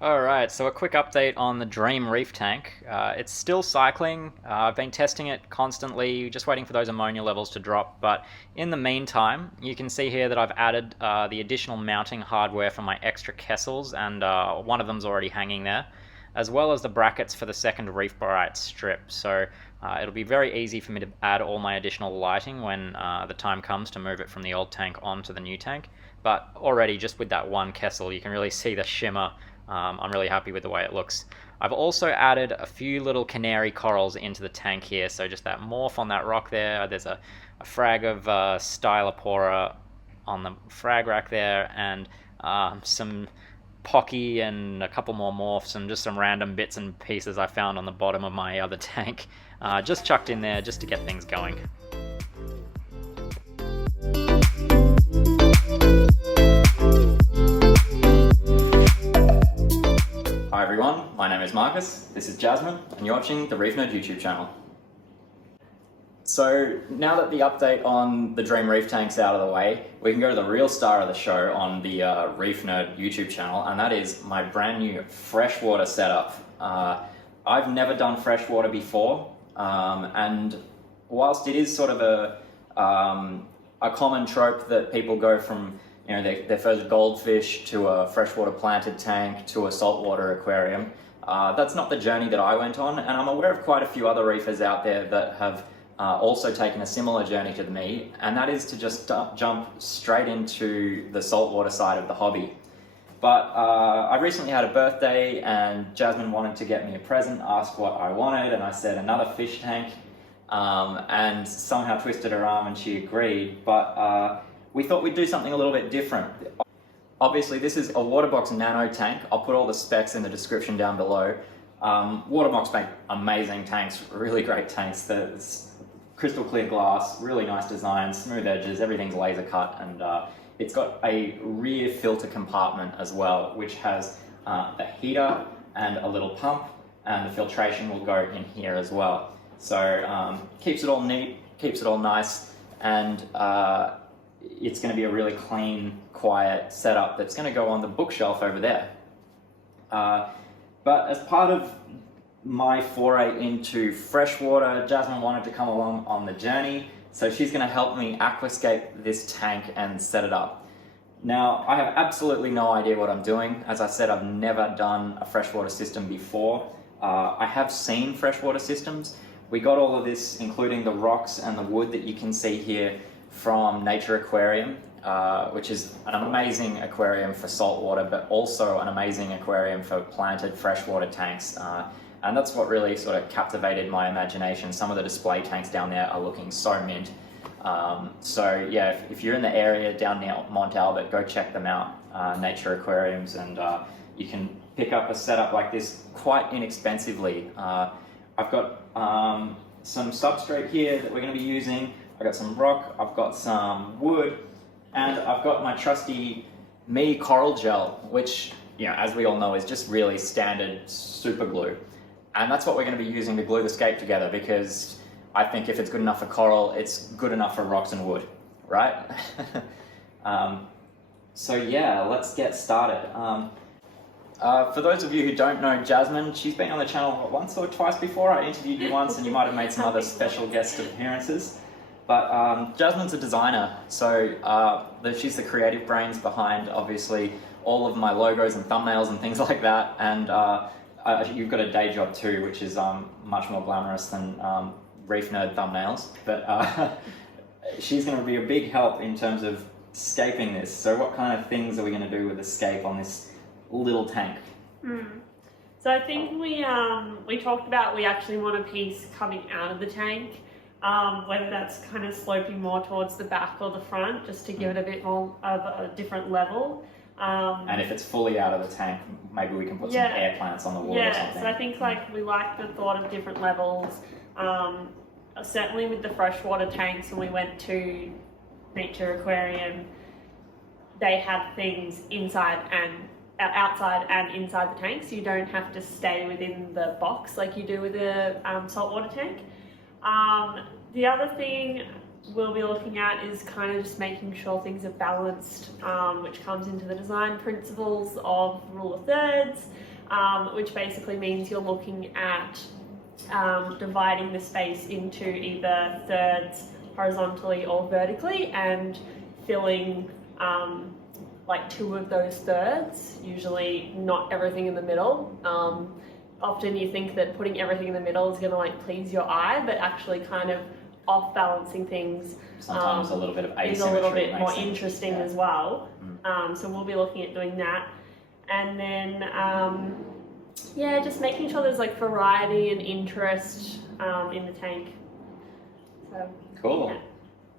Alright, so a quick update on the Dream Reef tank. It's still cycling. I've been testing it constantly, just waiting for those ammonia levels to drop. But in the meantime, you can see here that I've added the additional mounting hardware for my extra kessels, and one of them's already hanging there, as well as the brackets for the second Reef Bright strip. So it'll be very easy for me to add all my additional lighting when the time comes to move it from the old tank onto the new tank. But already, just with that one kessel, you can really see the shimmer. I'm really happy with the way it looks. I've also added a few little canary corals into the tank here, so just that morph on that rock there. There's a frag of Stylopora on the frag rack there, and some pocky and a couple more morphs and just some random bits and pieces I found on the bottom of my other tank. Just chucked in there just to get things going. Hi everyone, my name is Marcus, this is Jazmine, and you're watching the Reef Nerd YouTube channel. So now that the update on the Dream Reef tank's out of the way, we can go to the real star of the show on the Reef Nerd YouTube channel, and that is my brand new freshwater setup. I've never done freshwater before, and whilst it is sort of a common trope that people go from their first goldfish to a freshwater planted tank to a saltwater aquarium. That's not the journey that I went on, and I'm aware of quite a few other reefers out there that have also taken a similar journey to me, and that is to just jump straight into the saltwater side of the hobby. But I recently had a birthday, and Jazmine wanted to get me a present, asked what I wanted, and I said another fish tank, and somehow twisted her arm and she agreed. But we thought we'd do something a little bit different. Obviously, this is a Waterbox nano tank. I'll put all the specs in the description down below. Waterbox make amazing tanks, really great tanks. There's crystal clear glass, really nice design, smooth edges, everything's laser cut, and it's got a rear filter compartment as well, which has the heater and a little pump, and the filtration will go in here as well. So keeps it all neat, keeps it all nice, and it's going to be a really clean, quiet setup that's going to go on the bookshelf over there. But as part of my foray into freshwater, Jazmine wanted to come along on the journey, so she's going to help me aquascape this tank and set it up. Now, I have absolutely no idea what I'm doing. As I said, I've never done a freshwater system before. I have seen freshwater systems. We got all of this, including the rocks and the wood that you can see here, from Nature Aquarium, which is an amazing aquarium for saltwater, but also an amazing aquarium for planted freshwater tanks. And that's what really sort of captivated my imagination. Some of the display tanks down there are looking so mint. So yeah, if you're in the area down near Mont Albert, go check them out, Nature Aquariums, and you can pick up a setup like this quite inexpensively. I've got some substrate here that we're going to be using. I've got some rock, I've got some wood, and I've got my trusty Me coral gel, which, as we all know, is just really standard super glue. And that's what we're going to be using to glue the scape together, because I think if it's good enough for coral, it's good enough for rocks and wood, right? So yeah, let's get started. For those of you who don't know Jazmine, she's been on the channel once or twice before. I interviewed you once, and you might have made some other special guest appearances. But Jazmine's a designer, so she's the creative brains behind, obviously, all of my logos and thumbnails and things like that. And you've got a day job too, which is much more glamorous than Reef Nerd thumbnails. But she's going to be a big help in terms of scaping this. So what kind of things are we going to do with the scape on this little tank? So I think we talked about we actually want a piece coming out of the tank. Whether that's kind of sloping more towards the back or the front, just to give it a bit more of a different level. And if it's fully out of the tank, maybe we can put some air plants on the wall or something. So I think we like the thought of different levels. Certainly with the freshwater tanks, when we went to Nature Aquarium, they had things inside and outside and inside the tank, so you don't have to stay within the box like you do with a saltwater tank. The other thing we'll be looking at is kind of just making sure things are balanced, which comes into the design principles of rule of thirds, which basically means you're looking at dividing the space into either thirds horizontally or vertically and filling like 2 of those thirds, usually not everything in the middle. Often you think that putting everything in the middle is going to like please your eye, but actually kind of off balancing things sometimes a little bit of asymmetry is a little bit more sense. interesting as well. So we'll be looking at doing that, and then yeah, just making sure there's like variety and interest in the tank. So cool. yeah.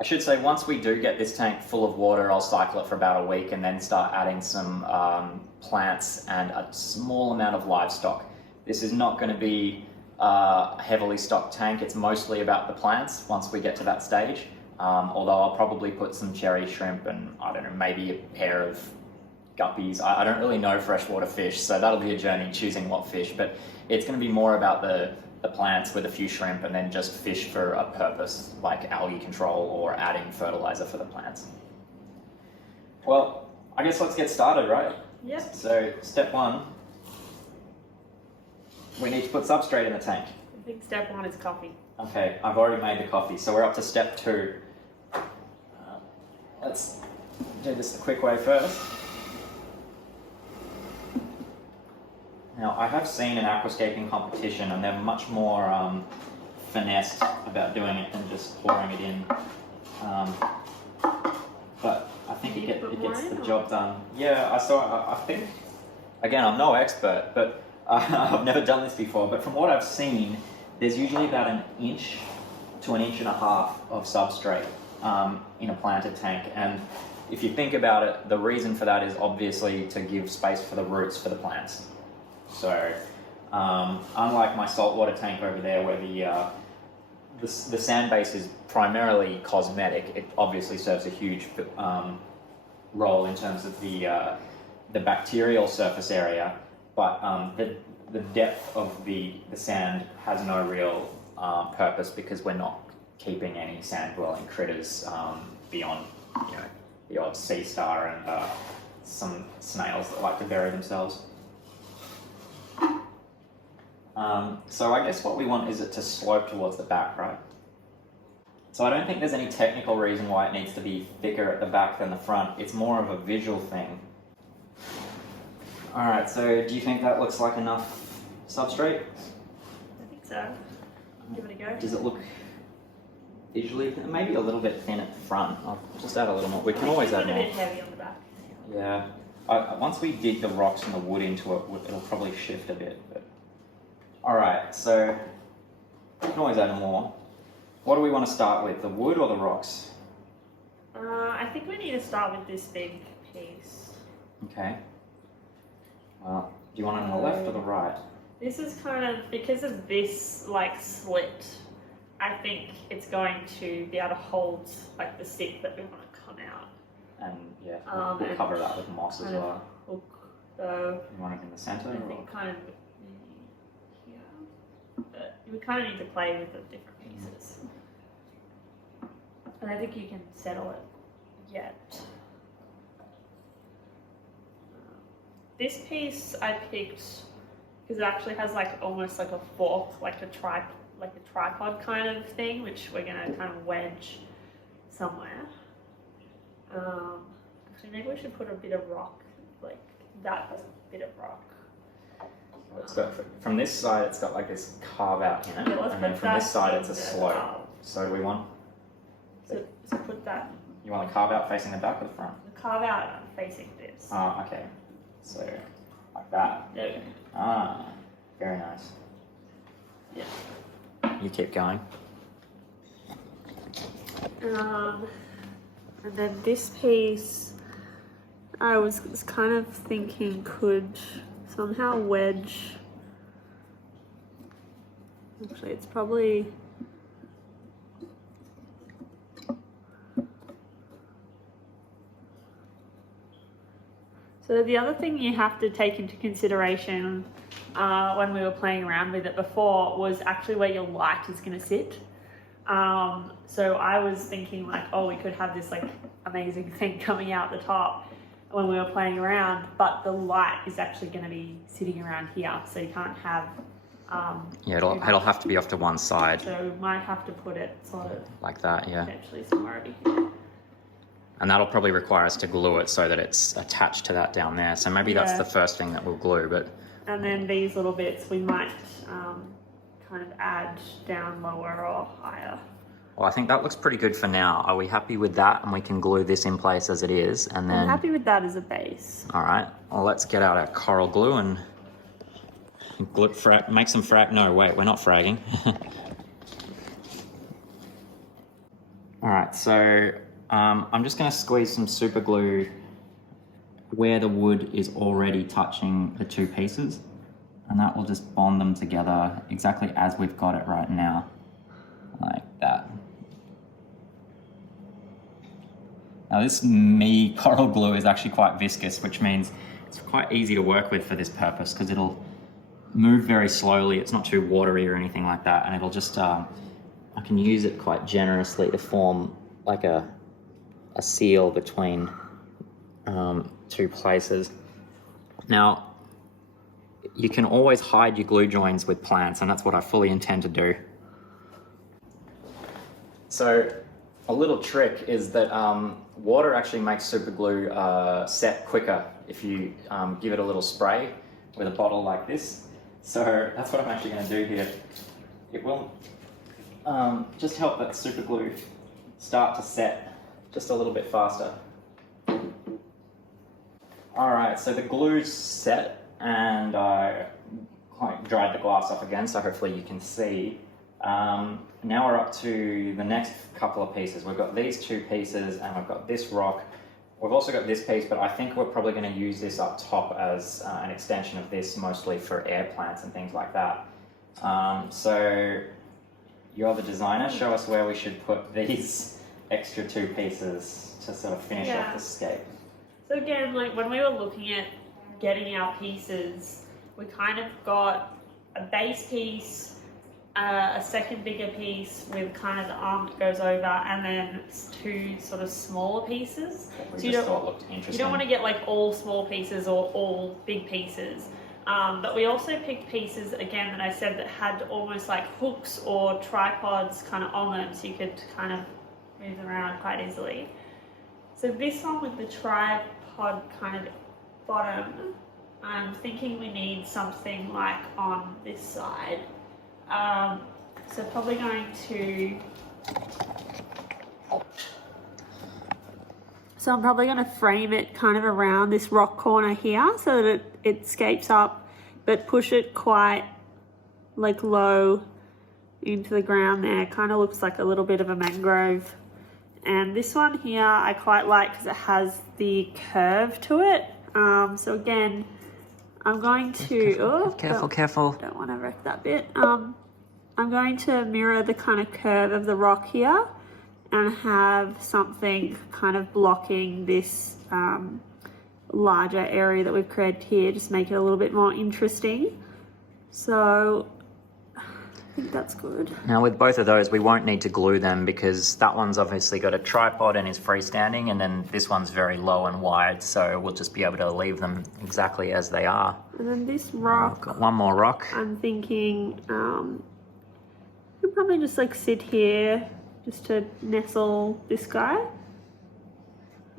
I should say, once we do get this tank full of water, I'll cycle it for about a week and then start adding some plants and a small amount of livestock. This is not going to be a heavily stocked tank. It's mostly about the plants once we get to that stage. Although I'll probably put some cherry shrimp and, I don't know, maybe a pair of guppies. I don't really know freshwater fish, so that'll be a journey choosing what fish, but it's going to be more about the plants with a few shrimp and then just fish for a purpose, like algae control or adding fertilizer for the plants. Well, I guess let's get started, right? Yep. So, step 1, we need to put substrate in the tank. I think step 1 is coffee. Okay, I've already made the coffee, so we're up to step 2. Let's do this the quick way first. Now, I have seen an aquascaping competition and they're much more finessed about doing it than just pouring it in. But I think it gets the job done. Yeah, I think, again, I'm no expert, but I've never done this before, but from what I've seen, there's usually about 1 inch to 1.5 inches of substrate in a planted tank. And if you think about it, the reason for that is obviously to give space for the roots for the plants. So, unlike my saltwater tank over there, where the sand base is primarily cosmetic, it obviously serves a huge role in terms of the bacterial surface area. But the depth of the sand has no real purpose because we're not keeping any sand-dwelling critters beyond, you know, the odd sea star and some snails that like to bury themselves. So I guess what we want is it to slope towards the back, right? So I don't think there's any technical reason why it needs to be thicker at the back than the front. It's more of a visual thing. Alright, so do you think that looks like enough substrate? I think so. Give it a go. Does it look visually, maybe a little bit thin at the front? I'll just add a little more. We can always add more. A bit heavy on the back. Yeah. Once we dig the rocks and the wood into it, it'll probably shift a bit. But... Alright, so we can always add more. What do we want to start with, the wood or the rocks? I think we need to start with this big piece. Okay. Do you want it on the left or the right? This is kind of, because of this like slit, I think it's going to be able to hold like the stick that we want to come out. And yeah, we'll cover that with moss as well. Hook the, you want it in the center? I think kind of here. But we kind of need to play with the different pieces. And I think you can settle it yet. This piece I picked because it actually has like almost like a fork, like a tripod kind of thing, which we're gonna kind of wedge somewhere. Actually, maybe we should put a bit of rock, like that has a bit of rock. It's got, from this side, it's got like this carve out in it, Yeah, and then from this side, it's a slope. So do we want? So put that. You want the carve out facing the back or the front? The carve out facing this. Ah, okay. So like that. There we go. Ah, very nice. Yeah. You keep going. And then this piece, I was kind of thinking could somehow wedge. Actually, it's probably. So the other thing you have to take into consideration when we were playing around with it before was actually where your light is going to sit. So I was thinking like, oh, we could have this like amazing thing coming out the top. when we were playing around, but the light is actually going to be sitting around here, so you can't have yeah, it'll have to be off to one side. So we might have to put it sort of like that, yeah. Potentially somewhere over here. And that'll probably require us to glue it so that it's attached to that down there. So maybe that's the first thing that we'll glue, but... And then these little bits we might kind of add down lower or higher. Well, I think that looks pretty good for now. Are we happy with that? And we can glue this in place as it is, and then... I'm happy with that as a base. All right, well, let's get out our coral glue and glue, make some frag... No, wait, we're not fragging. All right, so I'm just gonna squeeze some super glue where the wood is already touching the two pieces, and that will just bond them together exactly as we've got it right now, like that. Now this Me coral glue is actually quite viscous, which means it's quite easy to work with for this purpose because it'll move very slowly. It's not too watery or anything like that, and it'll just, I can use it quite generously to form like a seal between two places. Now, you can always hide your glue joins with plants, and that's what I fully intend to do. So, a little trick is that water actually makes super glue set quicker if you give it a little spray with a bottle like this. So that's what I'm actually going to do here. It will just help that super glue start to set just a little bit faster. Alright, so the glue's set, and I dried the glass off again, so hopefully you can see. Now we're up to the next couple of pieces. We've got these two pieces, and we've got this rock. We've also got this piece, but I think we're probably going to use this up top as an extension of this, mostly for air plants and things like that. So you're the designer. Show us where we should put these extra two pieces to sort of finish off the scape. So again, like when we were looking at getting our pieces, we kind of got a base piece, a second bigger piece with kind of the arm that goes over, and then two sort of smaller pieces. So you don't want to get like all small pieces or all big pieces. But we also picked pieces, again, that I said that had almost like hooks or tripods kind of on them, so you could kind of move them around quite easily. So this one with the tripod kind of bottom, I'm thinking we need something like on this side. So probably going to... So I'm probably going to frame it kind of around this rock corner here so that it scapes up, but push it quite like low into the ground there. Kind of looks like a little bit of a mangrove. And this one here I quite like because it has the curve to it. So again, I'm going to... Careful. Don't want to wreck that bit. I'm going to mirror the kind of curve of the rock here and have something kind of blocking this larger area that we've created here, just make it a little bit more interesting. So I think that's good. Now with both of those, we won't need to glue them because that one's obviously got a tripod and is freestanding, and then this one's very low and wide, so we'll just be able to leave them exactly as they are. And then this rock, I've got one more rock. I'm thinking could probably just like sit here just to nestle this guy.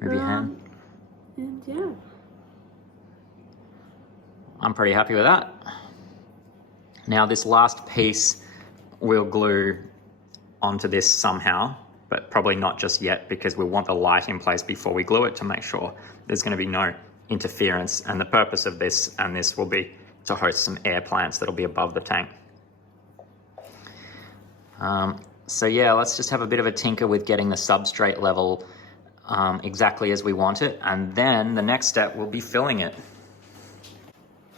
Move your hand. And yeah. I'm pretty happy with that. Now this last piece we'll glue onto this somehow, but probably not just yet because we want the light in place before we glue it to make sure there's going to be no interference. And the purpose of this and this will be to host some air plants that'll be above the tank. So yeah, let's just have a bit of a tinker with getting the substrate level exactly as we want it, and then the next step will be filling it.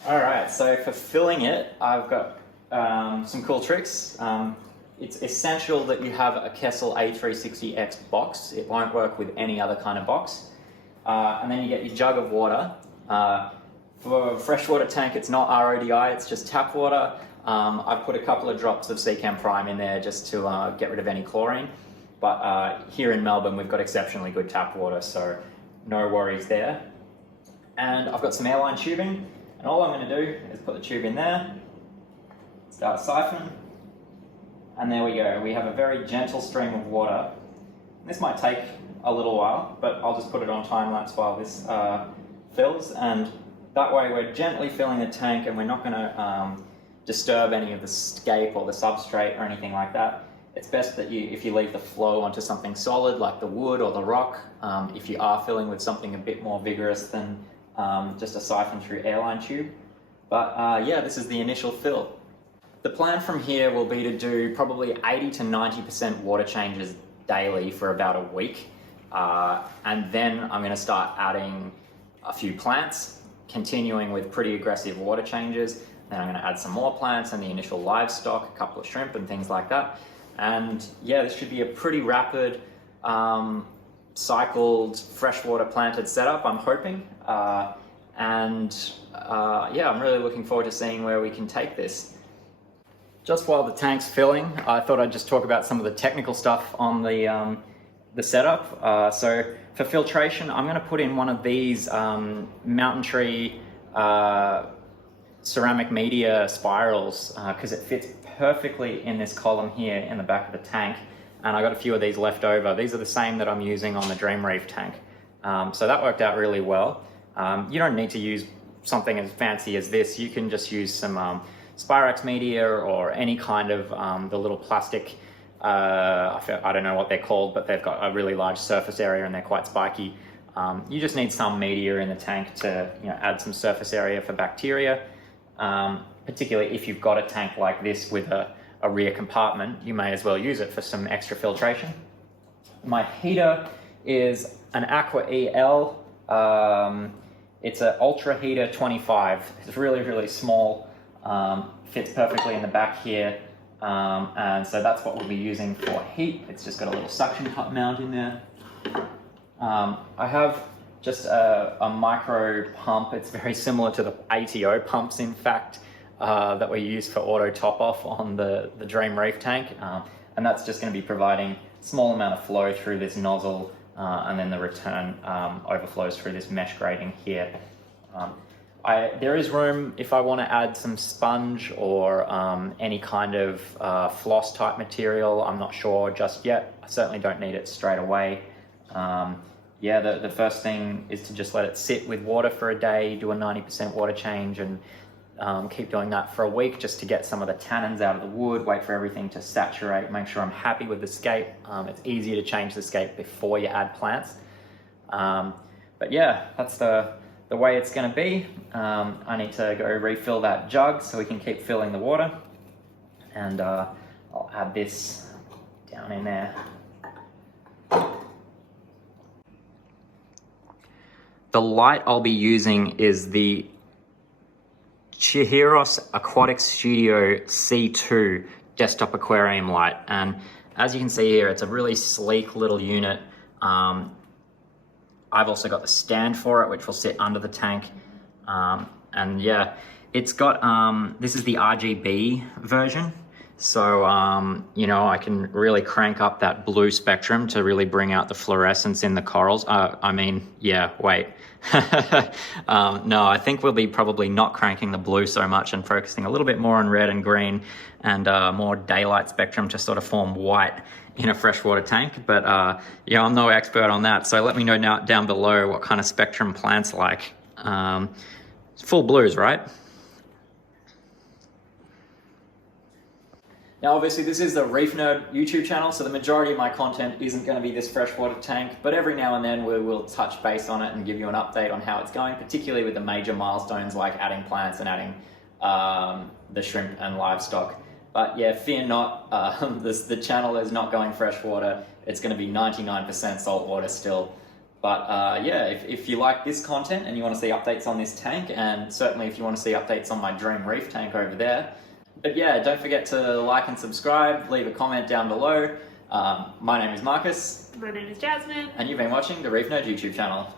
Alright, so for filling it, I've got some cool tricks. It's essential that you have a Kessel A360X box. It won't work with any other kind of box. And then you get your jug of water. For a freshwater tank, it's not RODI, it's just tap water. I've put a couple of drops of Secam Prime in there just to get rid of any chlorine. But here in Melbourne, we've got exceptionally good tap water, so no worries there. And I've got some airline tubing, and all I'm going to do is put the tube in there, start siphoning, and there we go. We have a very gentle stream of water. This might take a little while, but I'll just put it on time lapse while this fills, and that way we're gently filling the tank and we're not going to disturb any of the scape or the substrate or anything like that. It's best that if you leave the flow onto something solid like the wood or the rock, if you are filling with something a bit more vigorous than just a siphon through airline tube. But yeah, this is the initial fill. The plan from here will be to do probably 80 to 90% water changes daily for about a week. And then I'm going to start adding a few plants, continuing with pretty aggressive water changes. Then I'm going to add some more plants and the initial livestock, a couple of shrimp and things like that. And yeah, this should be a pretty rapid, cycled, freshwater planted setup, I'm hoping. Yeah, I'm really looking forward to seeing where we can take this. Just while the tank's filling, I thought I'd just talk about some of the technical stuff on the setup. So for filtration, I'm going to put in one of these mountain tree ceramic media spirals because it fits perfectly in this column here in the back of the tank, and I got a few of these left over. These are the same that I'm using on the Dream Reef tank, so that worked out really well. You don't need to use something as fancy as this. You can just use some Spirax media or any kind of the little plastic, I don't know what they're called, but they've got a really large surface area and they're quite spiky. You just need some media in the tank to add some surface area for bacteria. Particularly if you've got a tank like this with a rear compartment, you may as well use it for some extra filtration. My heater is an Aqua EL. It's an Ultra Heater 25. It's really, really small. Fits perfectly in the back here. And so that's what we'll be using for heat. It's just got a little suction cup mount in there. I have just a micro pump. It's very similar to the ATO pumps, in fact, that we use for auto top off on the Dream Reef tank. And that's just going to be providing a small amount of flow through this nozzle, and then the return overflows through this mesh grating here. There is room if I want to add some sponge or any kind of floss type material. I'm not sure just yet. I certainly don't need it straight away. Yeah, the first thing is to just let it sit with water for a day, do a 90% water change, and keep doing that for a week just to get some of the tannins out of the wood, wait for everything to saturate, make sure I'm happy with the scape. It's easier to change the scape before you add plants. But yeah, that's the way it's going to be. I need to go refill that jug so we can keep filling the water. And I'll add this down in there. The light I'll be using is the Chihiros Aquatic Studio C2 desktop aquarium light, and as you can see here, it's a really sleek little unit. I've also got the stand for it, which will sit under the tank, and yeah, it's got this is the RGB version, so I can really crank up that blue spectrum to really bring out the fluorescence in the corals. No, I think we'll be probably not cranking the blue so much and focusing a little bit more on red and green and more daylight spectrum to sort of form white in a freshwater tank. But I'm no expert on that, so let me know down below what kind of spectrum plants like. Full blues, right? Now, obviously, this is the Reef Nerd YouTube channel, so the majority of my content isn't going to be this freshwater tank, but every now and then we will touch base on it and give you an update on how it's going, particularly with the major milestones like adding plants and adding the shrimp and livestock. But yeah, fear not, the channel is not going freshwater. It's going to be 99% saltwater still. But yeah, if you like this content and you want to see updates on this tank, and certainly if you want to see updates on my Dream Reef tank over there, but yeah, don't forget to like and subscribe, leave a comment down below. My name is Marcus. My name is Jazmine. And you've been watching the Reef Nerd YouTube channel.